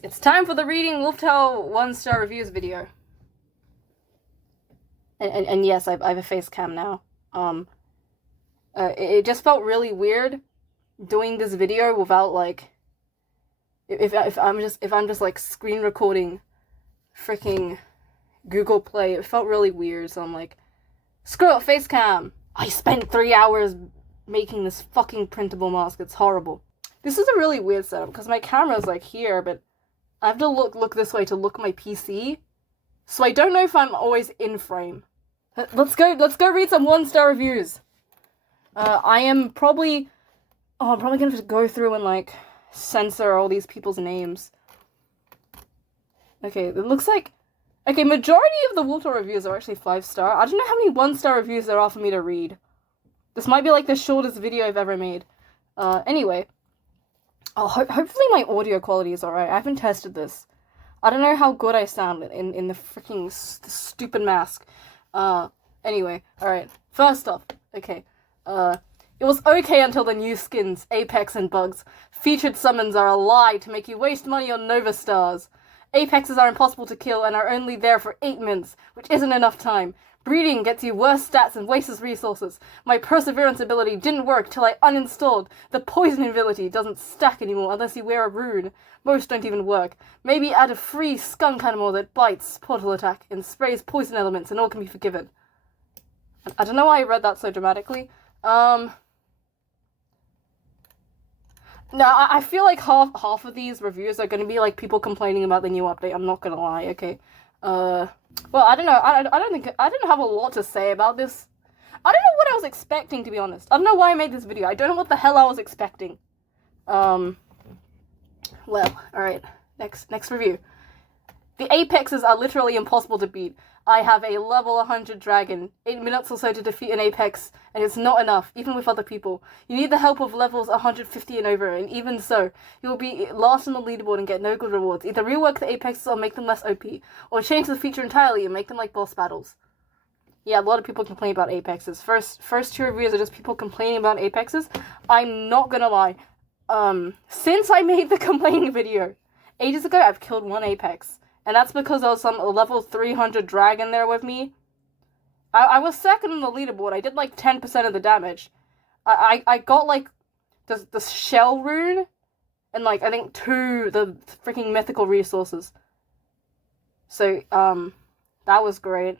It's time for the Reading Wolftail 1-star reviews video. And yes, I have a face cam now. It just felt really weird doing this video without, like, if I'm just like screen recording freaking Google Play. It felt really weird, so I'm like, screw it, face cam. I spent 3 hours making this fucking printable mask. It's horrible. This is a really weird setup because my camera's like here, but I have to look this way to look at my PC. So I don't know if I'm always in frame. Let's go read some 1-star reviews. I'm probably gonna have to go through and like censor all these people's names. Okay, it looks like, okay, majority of the Wolftail reviews are actually 5-star. I don't know how many 1-star reviews there are for me to read. This might be like the shortest video I've ever made. Anyway. Hopefully my audio quality is alright. I haven't tested this. I don't know how good I sound in the freaking stupid mask. Anyway, alright. First off, okay. It was okay until the new skins, Apex and Bugs. Featured summons are a lie to make you waste money on Nova Stars. Apexes are impossible to kill and are only there for 8 minutes, which isn't enough time. Breeding gets you worse stats and wastes resources. My perseverance ability didn't work till I uninstalled. The poison ability doesn't stack anymore unless you wear a rune. Most don't even work. Maybe add a free skunk animal that bites, portal attack, and sprays poison elements and all can be forgiven. I don't know why I read that so dramatically. No, I feel like half of these reviews are going to be like people complaining about the new update. I'm not going to lie, okay? Well, I don't know. I didn't have a lot to say about this. I don't know what I was expecting, to be honest. I don't know why I made this video. I don't know what the hell I was expecting. Well, alright. Next review. The Apexes are literally impossible to beat. I have a level 100 dragon, 8 minutes or so to defeat an Apex, and it's not enough, even with other people. You need the help of levels 150 and over, and even so, you will be last on the leaderboard and get no good rewards. Either rework the Apexes or make them less OP, or change the feature entirely and make them like boss battles. Yeah, a lot of people complain about Apexes. First 2 reviews are just people complaining about Apexes. I'm not gonna lie. Since I made the complaining video ages ago, I've killed 1 Apex. And that's because there was some level 300 dragon there with me. I was second on the leaderboard. I did like 10% of the damage. I got like the shell rune and like I think 2 the freaking mythical resources. So that was great.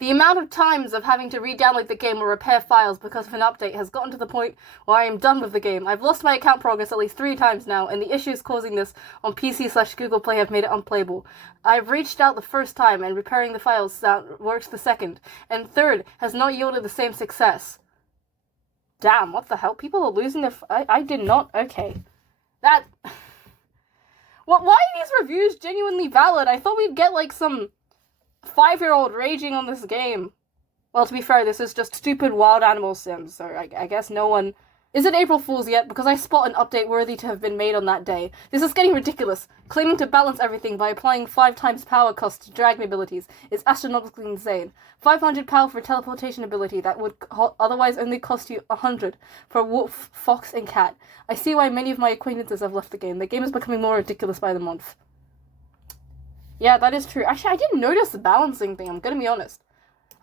The amount of times of having to re-download the game or repair files because of an update has gotten to the point where I am done with the game. I've lost my account progress at least 3 times now, and the issues causing this on PC/Google Play have made it unplayable. I've reached out the first time, and repairing the files works the second, and third has not yielded the same success. Damn, what the hell? People are losing their... I did not... Okay. That... Why are these reviews genuinely valid? I thought we'd get, like, some 5-year-old raging on this game. Well, to be fair, this is just stupid wild animal sims, so I guess no one... Is it April Fool's yet? Because I spot an update worthy to have been made on that day. This is getting ridiculous. Claiming to balance everything by applying 5 times power cost to dragon abilities is astronomically insane. 500 power for teleportation ability that would otherwise only cost you 100 for wolf, fox, and cat. I see why many of my acquaintances have left the game. The game is becoming more ridiculous by the month. Yeah, that is true. Actually, I didn't notice the balancing thing, I'm gonna be honest.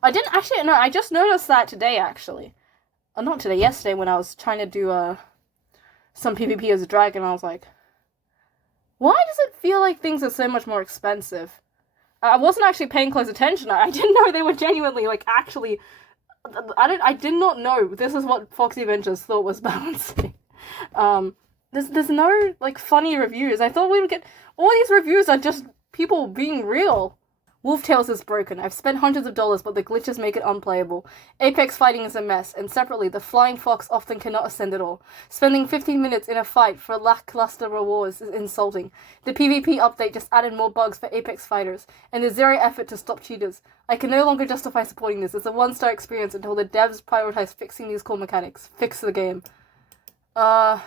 I didn't actually, no, I just noticed that today, actually. Not today, yesterday, when I was trying to do, some PvP as a dragon, I was like, why does it feel like things are so much more expensive? I wasn't actually paying close attention. I didn't know they were genuinely, like, actually, I did not know this is what Foxy Ventures thought was balancing. There's no, like, funny reviews. I thought we would get, all these reviews are just people being real. Wolftails is broken. I've spent hundreds of dollars, but the glitches make it unplayable. Apex fighting is a mess, and separately, the flying fox often cannot ascend at all. Spending 15 minutes in a fight for lackluster rewards is insulting. The PvP update just added more bugs for Apex fighters, and there's zero effort to stop cheaters. I can no longer justify supporting this. It's a 1-star experience until the devs prioritize fixing these core mechanics. Fix the game. Yeah,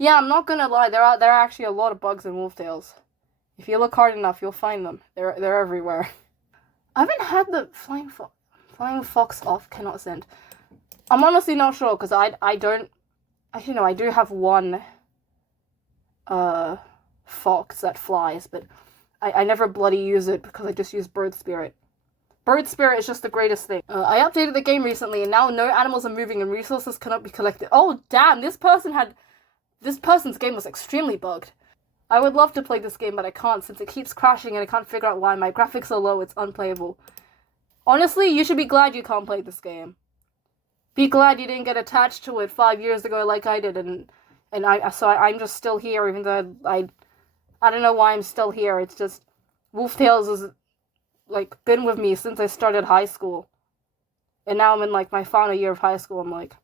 I'm not gonna lie, there are actually a lot of bugs in Wolftails. If you look hard enough, you'll find them. They're everywhere. I haven't had the flying fox off, cannot ascend. I'm honestly not sure, because I don't... Actually, no, I do have one fox that flies, but I never bloody use it because I just use bird spirit. Bird spirit is just the greatest thing. I updated the game recently, and now no animals are moving and resources cannot be collected. Oh, damn, this person's game was extremely bugged. I would love to play this game, but I can't since it keeps crashing and I can't figure out why. My graphics are low, it's unplayable. Honestly, you should be glad you can't play this game. Be glad you didn't get attached to it 5 years ago like I did, and I'm just still here, even though I don't know why I'm still here. It's just, Wolf Tales has, like, been with me since I started high school. And now I'm in, like, my final year of high school. I'm like,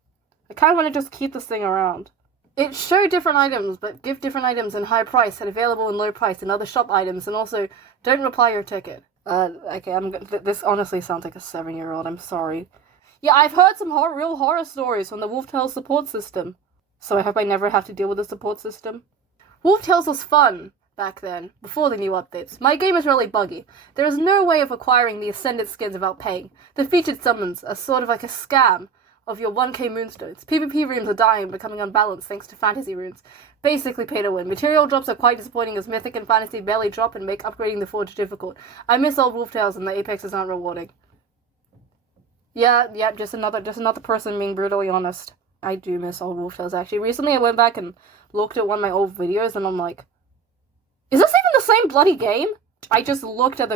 I kind of want to just keep this thing around. It showed different items, but give different items in high price and available in low price and other shop items, and also, don't reply your ticket. Okay, this honestly sounds like a 7-year-old, I'm sorry. Yeah, I've heard some real horror stories from the Wolf Tales support system. So I hope I never have to deal with the support system. Wolf Tales was fun back then, before the new updates. My game is really buggy. There is no way of acquiring the Ascended skins without paying. The featured summons are sort of like a scam of your 1k moonstones. PvP rooms are dying and becoming unbalanced thanks to fantasy runes. Basically pay to win. Material drops are quite disappointing as Mythic and Fantasy barely drop and make upgrading the Forge difficult. I miss old Wolf Tales and the Apexes aren't rewarding. Yeah, just another person being brutally honest. I do miss old Wolf Tales, actually. Recently I went back and looked at one of my old videos and I'm like, is this even the same bloody game? I just looked at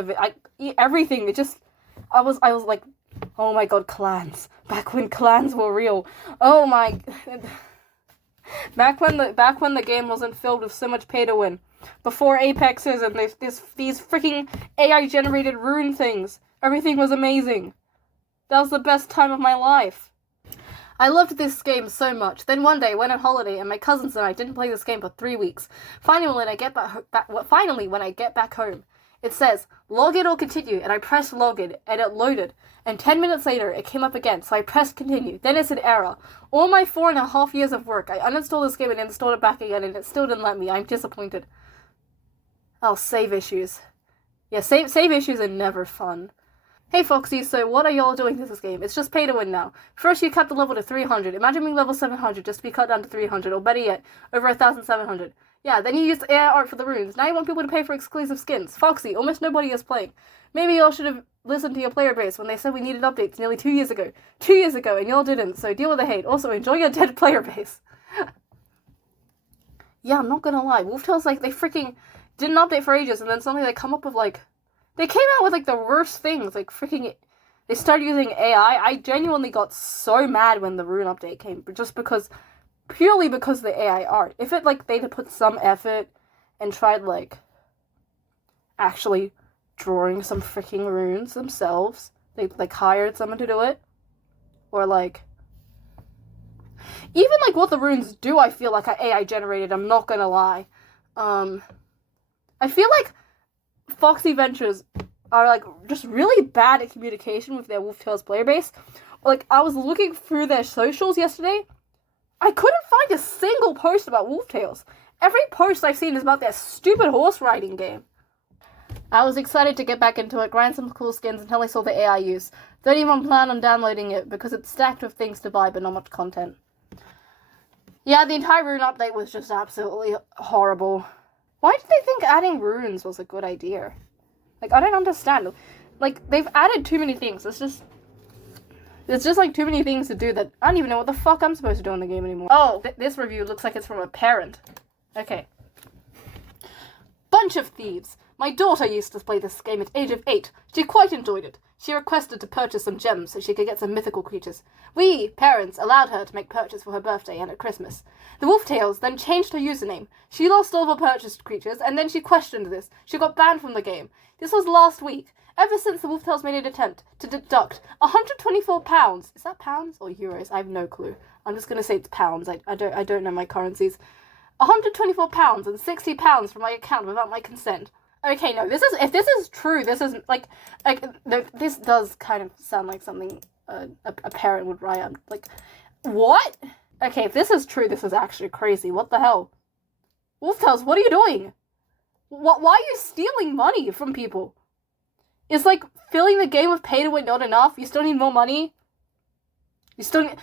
everything. I was like, oh my god, clans. Back when clans were real. Oh my... Back when the game wasn't filled with so much pay to win. Before Apexes and these freaking AI-generated rune things. Everything was amazing. That was the best time of my life. I loved this game so much. Then one day, went on holiday, and my cousins and I didn't play this game for 3 weeks. Finally, when I get back home, it says, log in or continue, and I pressed log in, and it loaded. And 10 minutes later, it came up again, so I pressed continue. Then it said error. All my 4.5 years of work, I uninstalled this game and installed it back again, and it still didn't let me. I'm disappointed. Oh, save issues. Yeah, save issues are never fun. Hey Foxy, so what are y'all doing to this game? It's just pay to win now. First you cut the level to 300. Imagine being level 700 just to be cut down to 300, or better yet, over 1,700. Yeah, then you used AI art for the runes. Now you want people to pay for exclusive skins. Foxy, almost nobody is playing. Maybe y'all should have listened to your player base when they said we needed updates nearly 2 years ago. 2 years ago, and y'all didn't, so deal with the hate. Also, enjoy your dead player base. Yeah, I'm not gonna lie. Wolf Tales, like, they freaking didn't update for ages, and then suddenly they come up with, like... They came out with, like, the worst things, like, freaking... They started using AI. I genuinely got so mad when the rune update came, just because... Purely because of the AI art. If it, like, they'd put some effort and tried, like, actually drawing some freaking runes themselves, they, like, hired someone to do it, or, like... Even, like, what the runes do, I feel like are AI generated, I'm not gonna lie. I feel like Foxy Ventures are, like, just really bad at communication with their Wolf Tales player base. Like, I was looking through their socials yesterday. I couldn't find a single post about Wolf Tales. Every post I've seen is about their stupid horse riding game. I was excited to get back into it, grind some cool skins until I saw the AI use. Don't even plan on downloading it because it's stacked with things to buy but not much content. Yeah, the entire rune update was just absolutely horrible. Why did they think adding runes was a good idea? Like, I don't understand. Like, they've added too many things. There's just, like, too many things to do that I don't even know what the fuck I'm supposed to do in the game anymore. Oh, this review looks like it's from a parent. Okay. Bunch of thieves. My daughter used to play this game at age of 8. She quite enjoyed it. She requested to purchase some gems so she could get some mythical creatures. We, parents, allowed her to make purchase for her birthday and at Christmas. The Wolf Tales then changed her username. She lost all of her purchased creatures, and then she questioned this. She got banned from the game. This was last week. Ever since the Wolf Tales made an attempt to deduct £124. Is that pounds or euros? I have no clue. I'm just gonna say it's pounds. I don't know my currencies. £124 and £60 from my account without my consent. Okay, no, if this is true, this is, no, this does kind of sound like something a parent would write. Like, what? Okay, if this is true, this is actually crazy. What the hell? Wolf Tales, what are you doing? Why are you stealing money from people? Is, like, filling the game with pay to win not enough? You still need more money? You still need...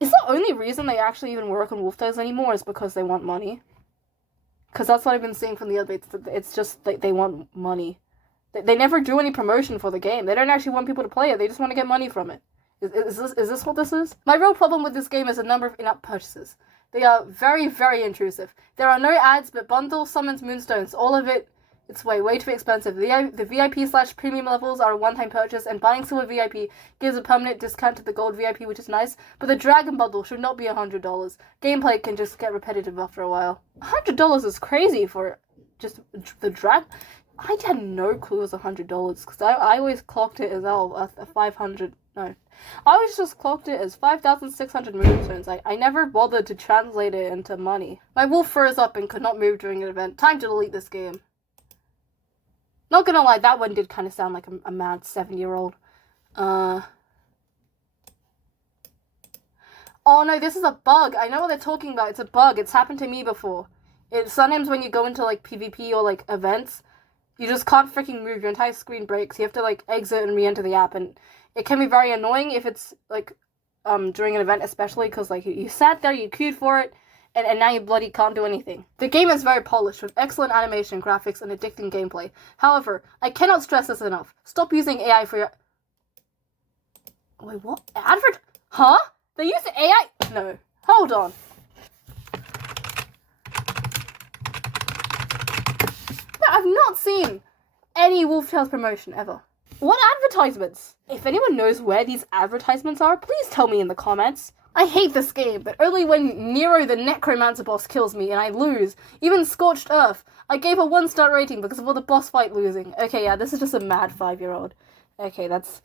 Is the only reason they actually even work on Wolf Tales anymore is because they want money? Because that's what I've been seeing from the updates. It's just they want money. They never do any promotion for the game. They don't actually want people to play it. They just want to get money from it. Is this what this is? My real problem with this game is the number of in-app purchases. They are very, very intrusive. There are no ads, but bundles, summons, moonstones, all of it, it's way too expensive. The VIP/premium levels are a one-time purchase, and buying Silver VIP gives a permanent discount to the Gold VIP, which is nice, but the Dragon bundle should not be $100. Gameplay can just get repetitive after a while. $100 is crazy for just the Dragon. I had no clue it was $100, because I always clocked it as, a 500, no. I always just clocked it as 5,600 moonstones. I never bothered to translate it into money. My wolf froze up and could not move during an event. Time to delete this game. Not gonna lie, that one did kind of sound like a mad 7-year-old. Oh no, this is a bug. I know what they're talking about. It's a bug. It's happened to me before. Sometimes when you go into, like, PvP or, like, events, you just can't freaking move. Your entire screen breaks. You have to, like, exit and re-enter the app, and it can be very annoying if it's, like, during an event especially, because, like, you sat there, you queued for it, and now you bloody can't do anything. The game is very polished, with excellent animation, graphics, and addicting gameplay. However, I cannot stress this enough. Stop using AI for your... Wait, what? Huh? They use AI? No. Hold on. No, I've not seen any Wolf Tales promotion ever. What advertisements? If anyone knows where these advertisements are, please tell me in the comments. I hate this game, but only when Nero the Necromancer boss kills me and I lose. Even Scorched Earth. I gave a 1-star rating because of all the boss fight losing. Okay, yeah, this is just a mad 5-year-old. Okay, that's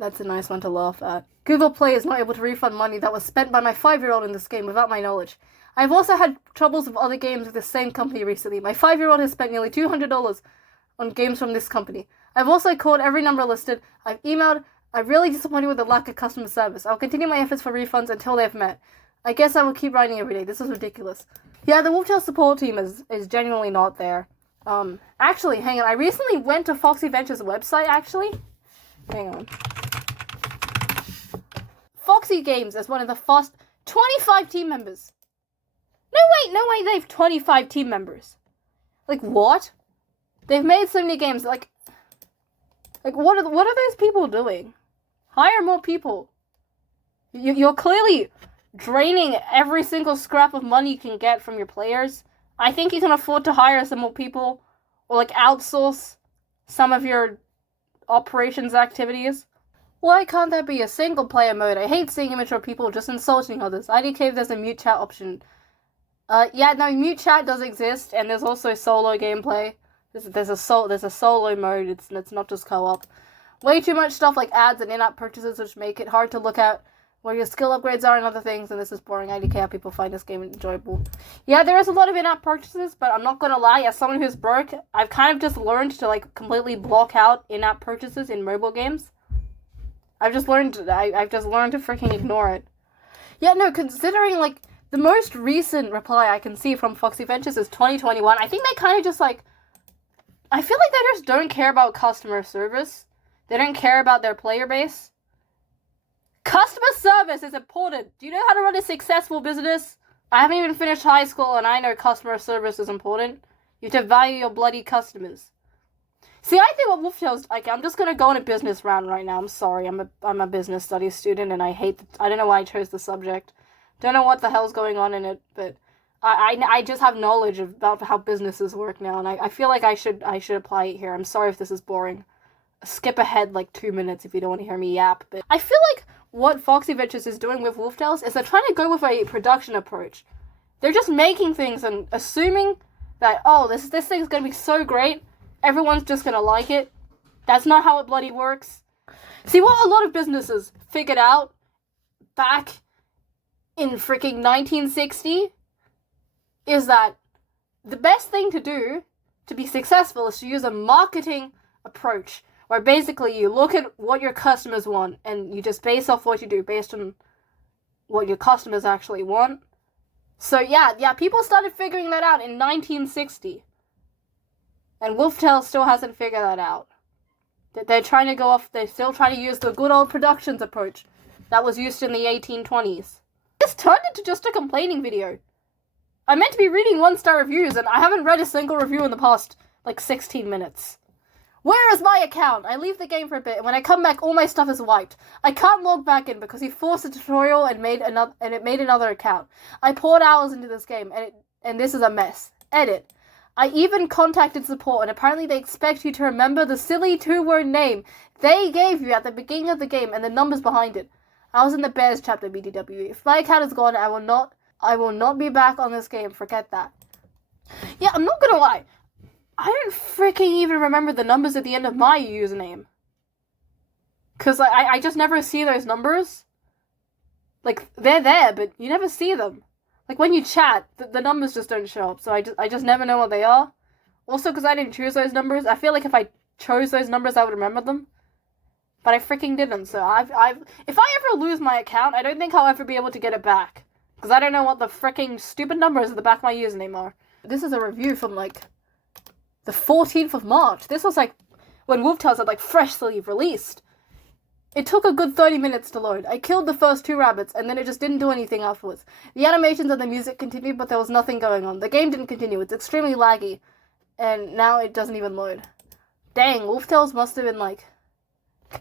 a nice one to laugh at. Google Play is not able to refund money that was spent by my 5-year-old in this game without my knowledge. I've also had troubles with other games with the same company recently. My 5-year-old has spent nearly $200 on games from this company. I've also called every number listed. I've emailed. I'm really disappointed with the lack of customer service. I'll continue my efforts for refunds until they've met. I guess I will keep writing every day. This is ridiculous. Yeah, the Wolf Tales support team is genuinely not there. Actually, hang on. I recently went to Foxy Ventures' website, actually. Hang on. Foxy Games is one of the first 25 team members. No, wait, they have 25 team members. Like, what? They've made so many games, like what are those people doing? Hire more people. You're clearly draining every single scrap of money you can get from your players. I think you can afford to hire some more people, or like outsource some of your operations activities. Why can't there be a single player mode? I hate seeing immature people just insulting others. IDK if there's a mute chat option. Yeah, no, mute chat does exist, and there's also solo gameplay. There's a solo mode. It's not just co-op. Way too much stuff like ads and in-app purchases, which make it hard to look at where your skill upgrades are and other things. And this is boring. I don't care how people find this game enjoyable. Yeah, there is a lot of in-app purchases, but I'm not gonna lie. As someone who's broke, I've kind of just learned to like completely block out in-app purchases in mobile games. I've just learned to freaking ignore it. Yeah, no, considering like the most recent reply I can see from Foxy Ventures is 2021. I think they kind of just like. I feel like they just don't care about customer service. They don't care about their player base. Customer service is important. Do you know how to run a successful business? I haven't even finished high school and I know customer service is important. You have to value your bloody customers. See, I think what Wolf Tales, like, I'm just gonna go on a business round right now. I'm sorry, I'm a business studies student and I don't know why I chose the subject. Don't know what the hell's going on in it, but I just have knowledge about how businesses work now, and I feel like I should apply it here. I'm sorry if this is boring. Skip ahead like 2 minutes if you don't want to hear me yap, but I feel like what Foxy Ventures is doing with Wolf Tales is they're trying to go with a production approach. They're just making things and assuming that, oh, this thing's gonna be so great, everyone's just gonna like it. That's not how it bloody works. See, what a lot of businesses figured out back in freaking 1960 is that the best thing to do to be successful is to use a marketing approach where basically you look at what your customers want and you just base off what you do based on what your customers actually want. So yeah, people started figuring that out in 1960. And Wolf Tales still hasn't figured that out. They're still trying to use the good old productions approach that was used in the 1820s. This turned into just a complaining video. I'm meant to be reading 1-star reviews, and I haven't read a single review in the past, 16 minutes. Where is my account? I leave the game for a bit, and when I come back, all my stuff is wiped. I can't log back in because he forced a tutorial and it made another account. I poured hours into this game, and this is a mess. Edit. I even contacted support, and apparently they expect you to remember the silly 2-word name they gave you at the beginning of the game and the numbers behind it. I was in the Bears chapter, BTW. If my account is gone, I will not be back on this game. Forget that. Yeah, I'm not gonna lie. I don't freaking even remember the numbers at the end of my username. Because I just never see those numbers. They're there, but you never see them. When you chat, the numbers just don't show up, so I just never know what they are. Also, because I didn't choose those numbers, I feel like if I chose those numbers, I would remember them. But I freaking didn't, so if I ever lose my account, I don't think I'll ever be able to get it back. Because I don't know what the freaking stupid numbers at the back of my username are. This is a review from, the 14th of March. This was, when Wolf Tales had, freshly released. It took a good 30 minutes to load. I killed the first 2 rabbits, and then it just didn't do anything afterwards. The animations and the music continued, but there was nothing going on. The game didn't continue. It's extremely laggy. And now it doesn't even load. Dang, Wolf Tales must have been, Why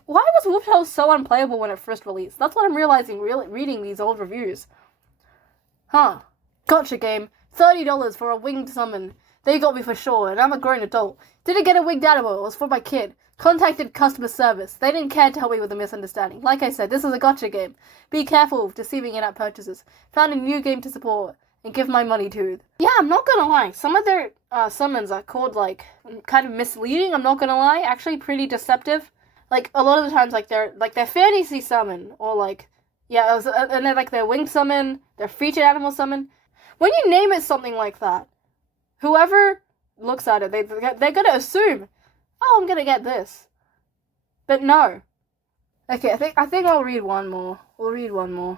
was Wolf Tales so unplayable when it first released? That's what I'm realizing reading these old reviews. Huh. Gotcha game. $30 for a winged summon. They got me for sure, and I'm a grown adult. Didn't get a winged animal, it was for my kid. Contacted customer service. They didn't care to help me with the misunderstanding. Like I said, this is a gotcha game. Be careful of deceiving in-app purchases. Found a new game to support, and give my money to. Yeah, I'm not gonna lie. Some of their summons are called, kind of misleading, I'm not gonna lie. Actually pretty deceptive. A lot of the times, their fantasy summon, or, and they're, their winged summon, their featured animal summon. When you name it something like that, whoever looks at it, they're gonna assume, oh, I'm gonna get this. But no. Okay, I think I'll read one more. We'll read one more.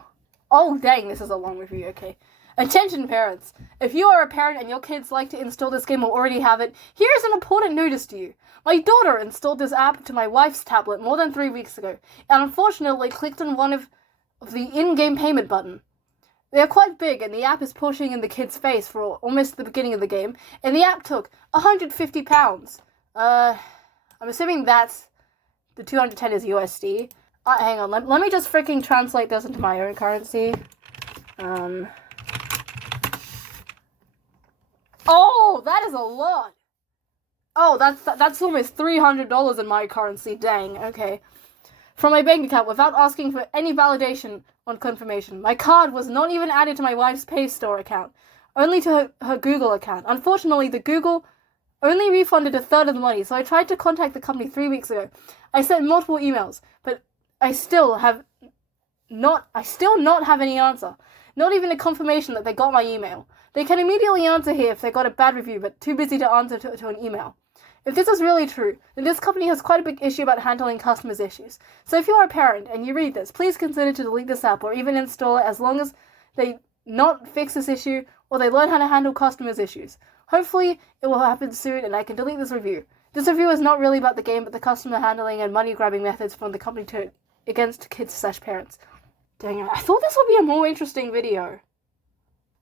Oh, dang, this is a long review, okay. Attention parents. If you are a parent and your kids like to install this game or already have it, here's an important notice to you. My daughter installed this app to my wife's tablet more than 3 weeks ago, and unfortunately clicked on one of the in-game payment button. They are quite big, and the app is pushing in the kid's face for almost the beginning of the game, and the app took £150. I'm assuming that's, the 210 is USD. Hang on, let me just freaking translate this into my own currency. Oh, that is a lot! Oh, that's almost $300 in my currency, dang, okay. From my bank account without asking for any validation on confirmation. My card was not even added to my wife's Pay Store account, only to her Google account. Unfortunately, the Google only refunded a third of the money, so I tried to contact the company 3 weeks ago. I sent multiple emails, but I still not have any answer. Not even a confirmation that they got my email. They can immediately answer here if they got a bad review, but too busy to answer to an email. If this is really true, then this company has quite a big issue about handling customers' issues. So if you are a parent and you read this, please consider to delete this app or even install it as long as they not fix this issue or they learn how to handle customers' issues. Hopefully, it will happen soon and I can delete this review. This review is not really about the game, but the customer handling and money-grabbing methods from the company against kids/parents. Dang it, I thought this would be a more interesting video.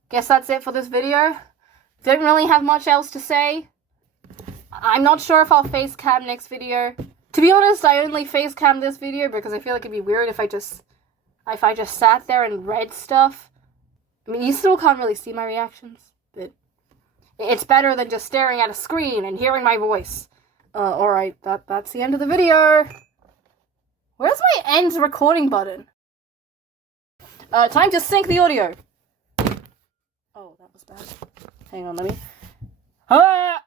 Guess that's it for this video. Don't really have much else to say. I'm not sure if I'll face cam next video. To be honest, I only face cam this video because I feel like it'd be weird if I just sat there and read stuff. I mean, you still can't really see my reactions, but it's better than just staring at a screen and hearing my voice. Alright, that's the end of the video. Where's my end recording button? Time to sync the audio. Oh, that was bad. Hang on, let me... Ah!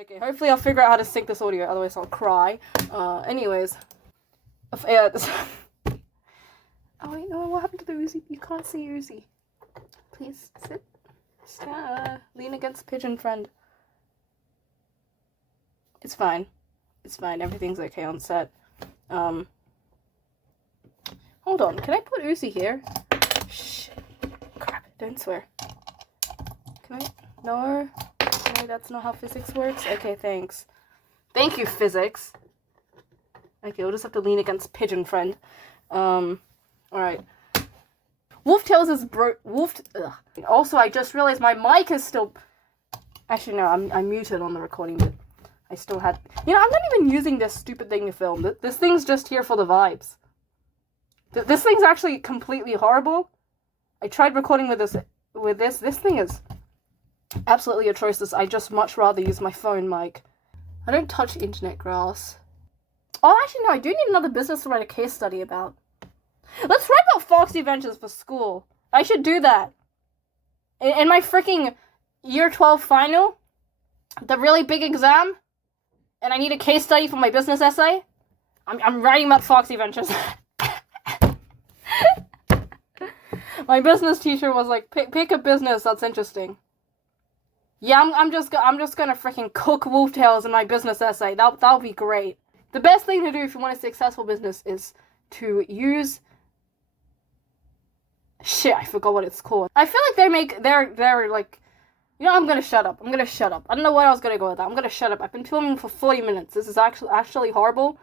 Okay, hopefully I'll figure out how to sync this audio, otherwise I'll cry. Anyways. Oh wait, no, what happened to the Uzi? You can't see Uzi. Please, sit. Lean against pigeon friend. It's fine. It's fine, everything's okay on set. Hold on, can I put Uzi here? Shh. Crap, don't swear. Can I? No. No, that's not how physics works. Okay, thanks. Thank you, physics. Okay, we'll just have to lean against pigeon friend. Alright. Wolf Tales is ugh. Also, I just realized my mic is still... Actually, no, I'm muted on the recording, but I still had... You know, I'm not even using this stupid thing to film. This thing's just here for the vibes. This thing's actually completely horrible. I tried recording with this. This thing is absolutely atrocious. I just much rather use my phone mic. I don't touch internet grass. Oh, actually, no, I do need another business to write a case study about. Let's write about Foxy Ventures for school. I should do that. In my freaking year 12 final, the really big exam, and I need a case study for my business essay, I'm writing about Foxy Ventures. My business teacher was like, pick a business that's interesting. Yeah, I'm just gonna freaking cook wolf tails in my business essay. That'll be great. The best thing to do if you want a successful business is to use... Shit, I forgot what it's called. I feel like they're like... You know, I'm gonna shut up. I don't know what I was gonna go with that. I'm gonna shut up. I've been filming for 40 minutes. This is actually horrible.